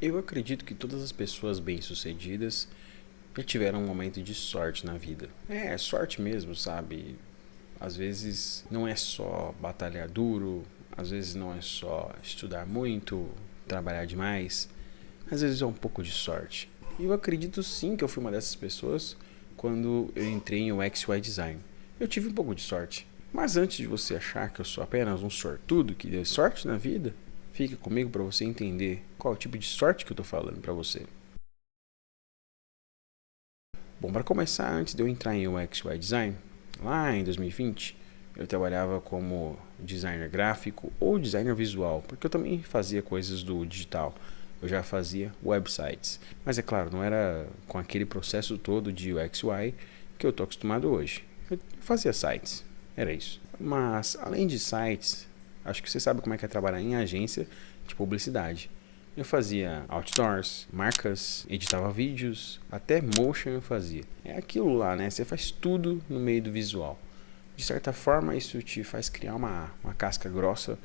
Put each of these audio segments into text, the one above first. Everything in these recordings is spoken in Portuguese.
Eu acredito que todas as pessoas bem-sucedidas já tiveram um momento de sorte na vida. É, sorte mesmo, sabe? Às vezes não é só batalhar duro, às vezes não é só estudar muito, trabalhar demais, às vezes é um pouco de sorte. E eu acredito sim que eu fui uma dessas pessoas quando eu entrei em UX UI Design. Eu tive um pouco de sorte. Mas antes de você achar que eu sou apenas um sortudo que deu sorte na vida, fique comigo para você entender qual é o tipo de sorte que eu estou falando para você. Bom, para começar, antes de eu entrar em UX UI Design, lá em 2020, eu trabalhava como designer gráfico ou designer visual, porque eu também fazia coisas do digital. Eu já fazia websites, mas é claro, não era com aquele processo todo de UX UI que eu estou acostumado hoje. Eu fazia sites, era isso. Mas além de sites, acho que você sabe como é que é trabalhar em agência de publicidade. Eu fazia outdoors, marcas, editava vídeos, até motion eu fazia. É aquilo lá, né? Você faz tudo no meio do visual. De certa forma, isso te faz criar uma casca grossa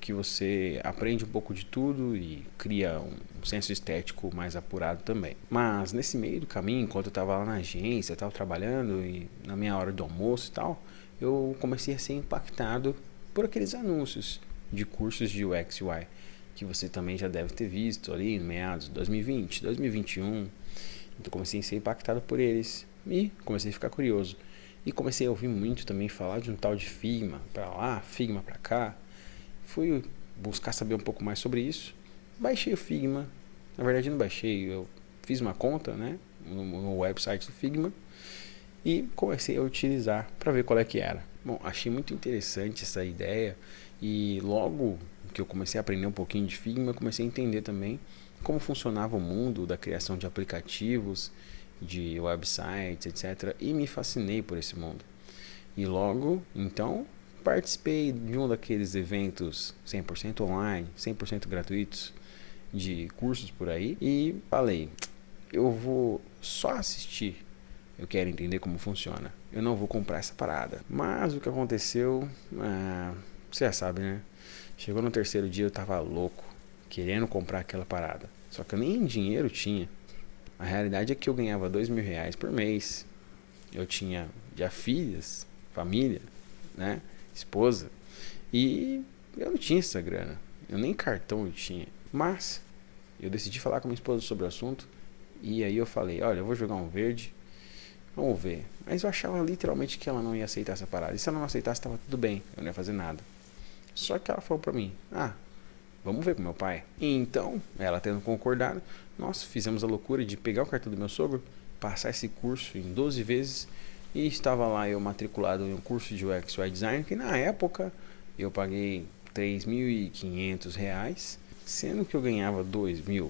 que você aprende um pouco de tudo e cria um senso estético mais apurado também. Mas nesse meio do caminho, enquanto eu estava lá na agência, estava trabalhando e na minha hora do almoço e tal, eu comecei a ser impactado por aqueles anúncios de cursos de UX UI que você também já deve ter visto ali em meados de 2020, 2021. Então comecei a ser impactado por eles e comecei a ficar curioso. E comecei a ouvir muito também falar de um tal de Figma para lá, Figma para cá. Fui buscar saber um pouco mais sobre isso. Baixei o Figma. Na verdade não baixei, eu fiz uma conta, né, no website do Figma e comecei a utilizar para ver qual é que era. Bom, achei muito interessante essa ideia e logo que eu comecei a aprender um pouquinho de Figma, eu comecei a entender também como funcionava o mundo da criação de aplicativos, de websites, etc. E me fascinei por esse mundo. E logo, então, participei de um daqueles eventos 100% online, 100% gratuitos, de cursos por aí, e falei, eu vou só assistir, eu quero entender como funciona. Eu não vou comprar essa parada. Mas o que aconteceu, você já sabe, né? Chegou no terceiro dia eu tava louco, querendo comprar aquela parada. Só que eu nem dinheiro tinha. A realidade é que eu ganhava R$ 2.000 por mês. Eu tinha já filhas, família, né? Esposa. E eu não tinha essa grana. Eu nem cartão eu tinha. Mas eu decidi falar com minha esposa sobre o assunto. E aí eu falei, olha, eu vou jogar um verde. Vamos ver. Mas eu achava literalmente que ela não ia aceitar essa parada. E se ela não aceitasse, estava tudo bem. Eu não ia fazer nada. Só que ela falou pra mim, vamos ver com meu pai. E então, ela tendo concordado, nós fizemos a loucura de pegar o cartão do meu sogro, passar esse curso em 12 vezes e estava lá eu matriculado em um curso de UX UI Design que na época eu paguei R$ 3.500, sendo que eu ganhava 2.000.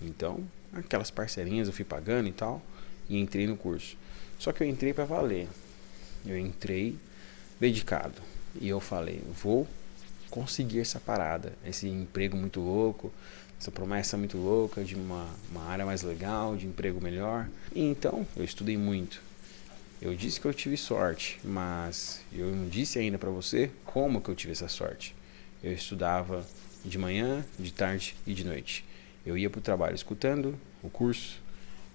Então, aquelas parcelinhas eu fui pagando e tal e entrei no curso. Só que eu entrei para valer. Eu entrei dedicado. E eu falei, vou conseguir essa parada, esse emprego muito louco, essa promessa muito louca de uma área mais legal, de emprego melhor. E então eu estudei muito. Eu disse que eu tive sorte, mas eu não disse ainda para você como que eu tive essa sorte. Eu estudava de manhã, de tarde e de noite. Eu ia para o trabalho escutando o curso,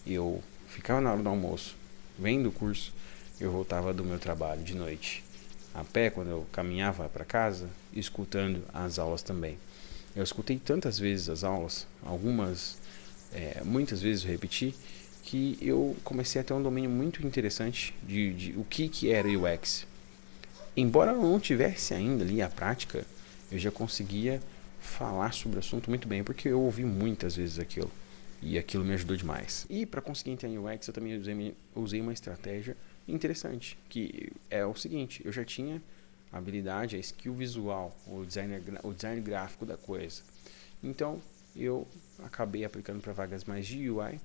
eu ficava na hora do almoço vendo o curso, eu voltava do meu trabalho de noite a pé quando eu caminhava para casa, escutando as aulas também. Eu escutei tantas vezes as aulas, algumas, muitas vezes eu repeti, que eu comecei a ter um domínio muito interessante de o que era UX. Embora eu não tivesse ainda ali a prática, eu já conseguia falar sobre o assunto muito bem, porque eu ouvi muitas vezes aquilo. E aquilo me ajudou demais. E para conseguir entender o UX, eu também usei uma estratégia interessante, que é o seguinte, eu já tinha a habilidade, a skill visual, o design gráfico da coisa. Então, eu acabei aplicando para vagas mais de UI,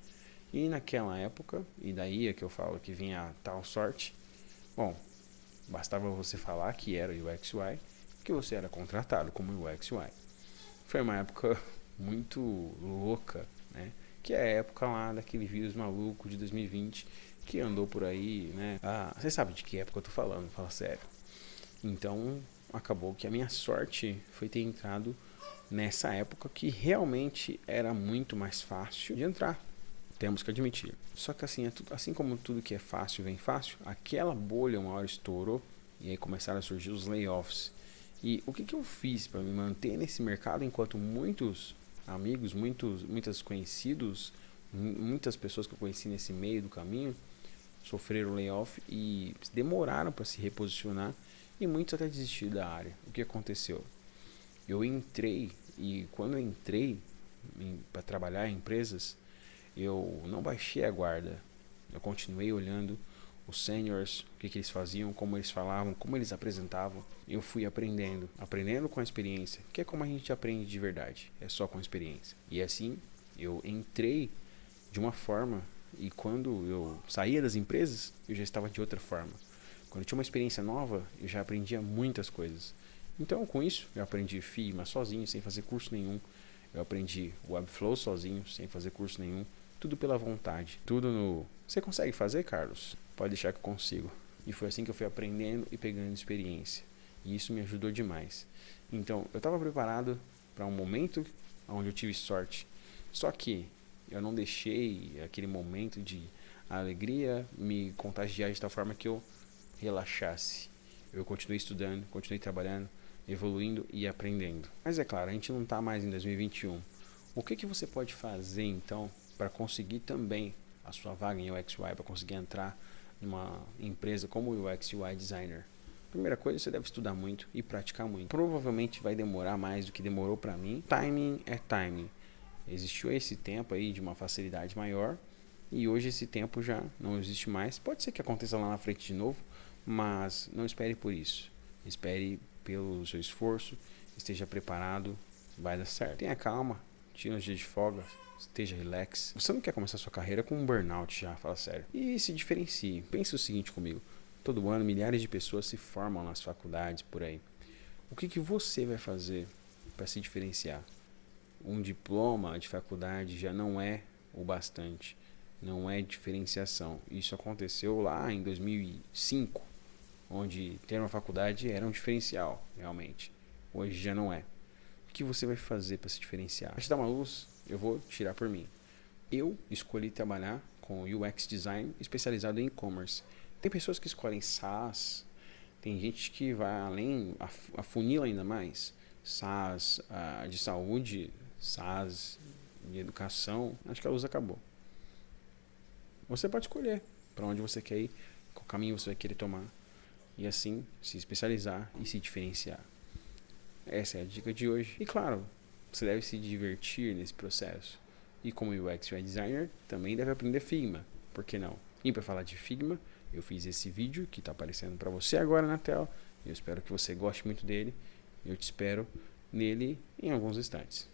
e naquela época, e daí é que eu falo que vinha a tal sorte, bom, bastava você falar que era UX UI, que você era contratado como UX UI. Foi uma época muito louca, né? Que é a época lá daquele vírus maluco de 2020 que andou por aí, né? Você sabe de que época eu tô falando, fala sério. Então, acabou que a minha sorte foi ter entrado nessa época que realmente era muito mais fácil de entrar. Temos que admitir. Só que assim, assim como tudo que é fácil vem fácil, aquela bolha uma hora estourou e aí começaram a surgir os layoffs. E o que eu fiz para me manter nesse mercado enquanto muitos amigos, muitos conhecidos, muitas pessoas que eu conheci nesse meio do caminho sofreram layoff e demoraram para se reposicionar e muitos até desistiram da área. O que aconteceu? Eu entrei e quando eu entrei para trabalhar em empresas, eu não baixei a guarda. Eu continuei olhando os seniors, o que eles faziam, como eles falavam, como eles apresentavam. Eu fui aprendendo com a experiência, que é como a gente aprende de verdade, é só com a experiência. E assim, eu entrei de uma forma e quando eu saía das empresas, eu já estava de outra forma. Quando eu tinha uma experiência nova, eu já aprendia muitas coisas. Então, com isso, eu aprendi Figma sozinho, sem fazer curso nenhum. Eu aprendi Webflow sozinho, sem fazer curso nenhum. Tudo pela vontade. Tudo no... Você consegue fazer, Carlos? Pode deixar que eu consigo. E foi assim que eu fui aprendendo e pegando experiência. E isso me ajudou demais. Então, eu estava preparado para um momento onde eu tive sorte. Só que eu não deixei aquele momento de alegria me contagiar de tal forma que eu relaxasse. Eu continuei estudando, continuei trabalhando, evoluindo e aprendendo. Mas é claro, a gente não está mais em 2021. O que você pode fazer então para conseguir também a sua vaga em UX UI, para conseguir entrar numa empresa como UX UI Designer? Primeira coisa, você deve estudar muito e praticar muito. Provavelmente vai demorar mais do que demorou para mim. Timing é timing. Existiu esse tempo aí de uma facilidade maior e hoje esse tempo já não existe mais. Pode ser que aconteça lá na frente de novo, mas não espere por isso. Espere pelo seu esforço, esteja preparado, vai dar certo. Tenha calma, tire uns dias de folga, esteja relax. Você não quer começar sua carreira com um burnout já, fala sério. E se diferencie. Pense o seguinte comigo. Todo ano milhares de pessoas se formam nas faculdades por aí. O que você vai fazer para se diferenciar? Um diploma de faculdade já não é o bastante, não é diferenciação. Isso aconteceu lá em 2005, onde ter uma faculdade era um diferencial, realmente. Hoje já não é. O que você vai fazer para se diferenciar? Para te dar uma luz, eu vou tirar por mim. Eu escolhi trabalhar com UX Design especializado em e-commerce. Tem pessoas que escolhem SaaS, tem gente que vai além, afunila ainda mais. SaaS de saúde, SaaS de educação, acho que a luz acabou. Você pode escolher para onde você quer ir, qual caminho você vai querer tomar e assim se especializar e se diferenciar. Essa é a dica de hoje. E claro, você deve se divertir nesse processo. E como UX UI Designer, também deve aprender Figma. Por que não? E para falar de Figma, eu fiz esse vídeo que está aparecendo para você agora na tela. Eu espero que você goste muito dele. Eu te espero nele em alguns instantes.